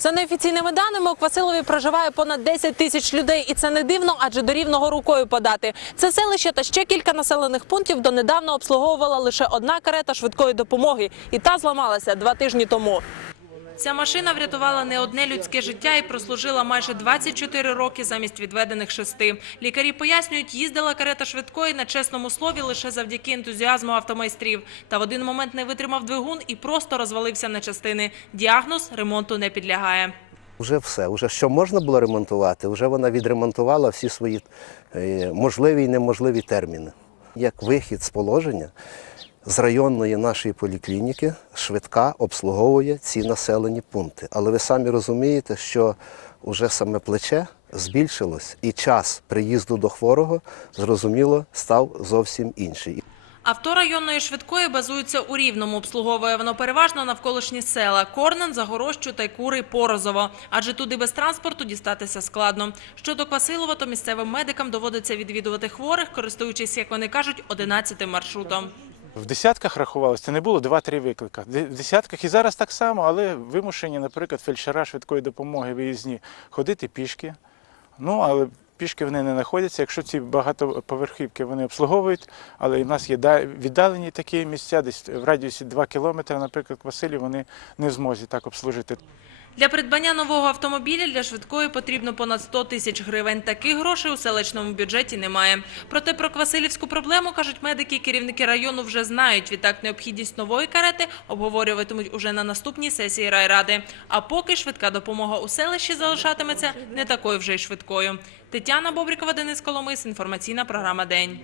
За неофіційними даними у Квасилові проживає понад 10 тисяч людей, і це не дивно, адже до рівного рукою подати. Це селище та ще кілька населених пунктів донедавна обслуговувала лише одна карета швидкої допомоги, і та зламалася два тижні тому. Ця машина врятувала не одне людське життя і прослужила майже 24 роки замість відведених шести. Лікарі пояснюють, їздила карета швидкої на чесному слові лише завдяки ентузіазму автомайстрів. Та в один момент не витримав двигун і просто розвалився на частини. Діагноз ремонту не підлягає. Вже все, вже що можна було ремонтувати, вже вона відремонтувала всі свої е, можливі і неможливі терміни. Як вихід з положення з районної нашої поліклініки швидка обслуговує ці населені пункти. Але ви самі розумієте, що вже саме плече збільшилось, і час приїзду до хворого, зрозуміло, став зовсім інший. Авто районної швидкої базується у Рівному. Обслуговує воно переважно навколишні села – Корнен, Загорощу, Тайкури, Порозово. Адже туди без транспорту дістатися складно. Щодо Квасилова, то місцевим медикам доводиться відвідувати хворих, користуючись, як вони кажуть, 11 маршрутом. В десятках рахувалося, це не було 2-3 виклика. В десятках і зараз так само, але вимушені, наприклад, фельдшера швидкої допомоги виїзні ходити пішки. Ну, але пішки вони не знаходяться. Якщо ці багатоповерхівки вони обслуговують, але в нас є віддалені такі місця, десь в радіусі 2 кілометри, наприклад, Василі, вони не в змозі так обслужити. Для придбання нового автомобіля для швидкої потрібно понад 100 тисяч гривень. Таких грошей у селищному бюджеті немає. Проте про Квасилівську проблему, кажуть медики керівники району, вже знають. Відтак необхідність нової карети обговорюватимуть уже на наступній сесії райради. А поки швидка допомога у селищі залишатиметься не такою вже й швидкою. Тетяна Бобрікова, Денис Коломис, інформаційна програма «День».